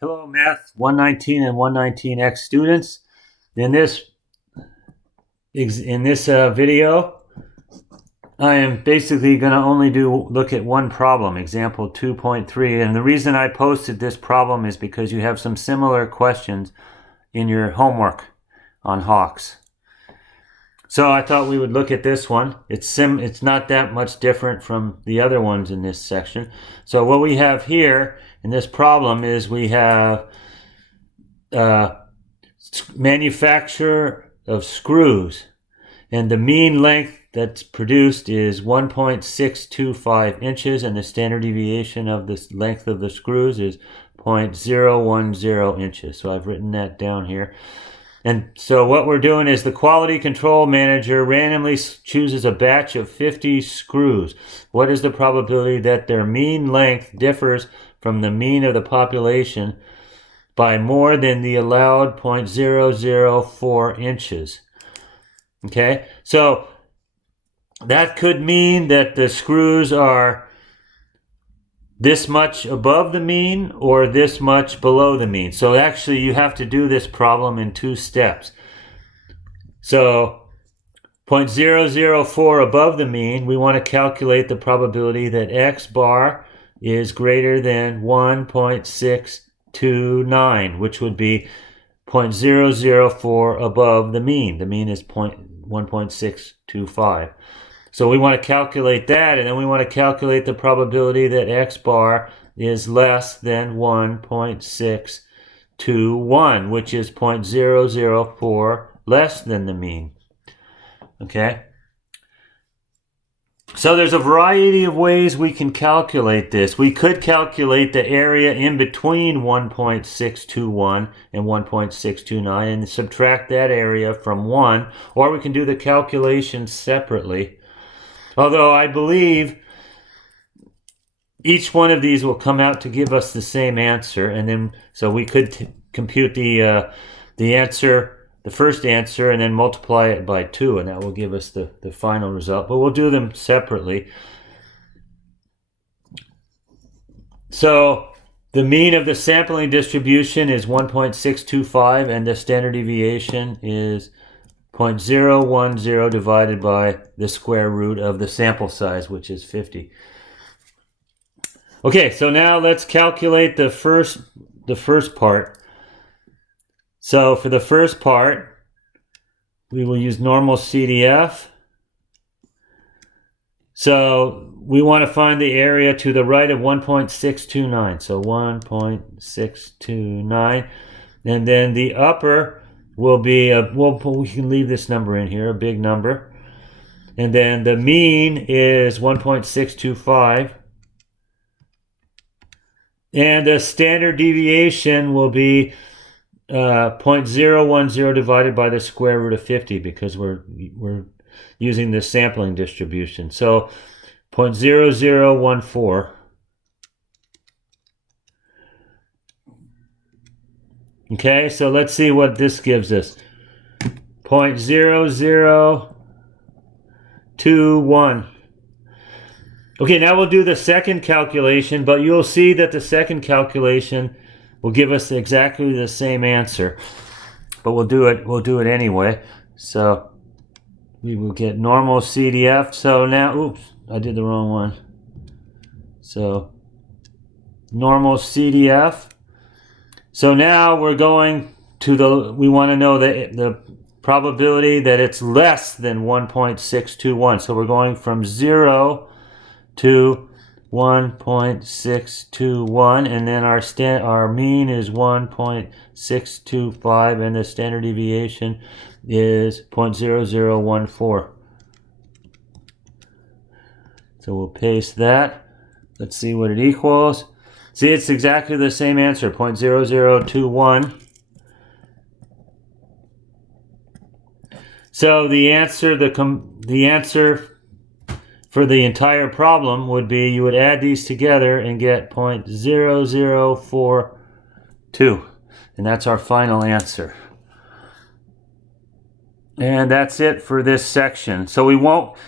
Hello, Math 119 and 119X students. In this video, I am basically going to only look at one problem, example 2.3. And the reason I posted this problem is because you have some similar questions in your homework on Hawks. So I thought we would look at this one. It's not that much different from the other ones in this section. So what we have here in this problem is we have manufacture of screws, and the mean length that's produced is 1.625 inches, and the standard deviation of the length of the screws is 0.010 inches. So I've written that down here. And so what we're doing is the quality control manager randomly chooses a batch of 50 screws. What is the probability that their mean length differs from the mean of the population by more than the allowed 0.004 inches? Okay, so that could mean that the screws are this much above the mean or this much below the mean. So actually you have to do this problem in two steps. So 0.004 above the mean, we want to calculate the probability that X bar is greater than 1.629, which would be 0.004 above the mean. The mean is 1.625. So we want to calculate that, and then we want to calculate the probability that X bar is less than 1.621, which is 0.004 less than the mean. Okay? So there's a variety of ways we can calculate this. We could calculate the area in between 1.621 and 1.629 and subtract that area from 1, or we can do the calculation separately. Although I believe each one of these will come out to give us the same answer, and then so we could compute the answer, the first answer, and then multiply it by 2, and that will give us the final result. But we'll do them separately. So the mean of the sampling distribution is 1.625, and the standard deviation is 0.010 divided by the square root of the sample size, which is 50. Okay, so now let's calculate the first part. So for the first part, we will use normal CDF. So we want to find the area to the right of 1.629. So 1.629, and then the upper will be we can leave this number in here, a big number, and then the mean is 1.625, and the standard deviation will be 0.010 divided by the square root of 50, because we're using the sampling distribution. So 0.0014. Okay, so let's see what this gives us. 0.0021. Okay, now we'll do the second calculation, but you'll see that the second calculation will give us exactly the same answer. But we'll do it anyway. So we will get normal CDF. So now, oops, I did the wrong one. So normal CDF. So now we're going to we want to know the probability that it's less than 1.621. So we're going from 0 to 1.621, and then our mean is 1.625, and the standard deviation is 0.0014. So we'll paste that. Let's see what it equals. See, it's exactly the same answer, 0.0021. So the answer for the entire problem would be, you would add these together and get 0.0042. And that's our final answer. And that's it for this section. So we won't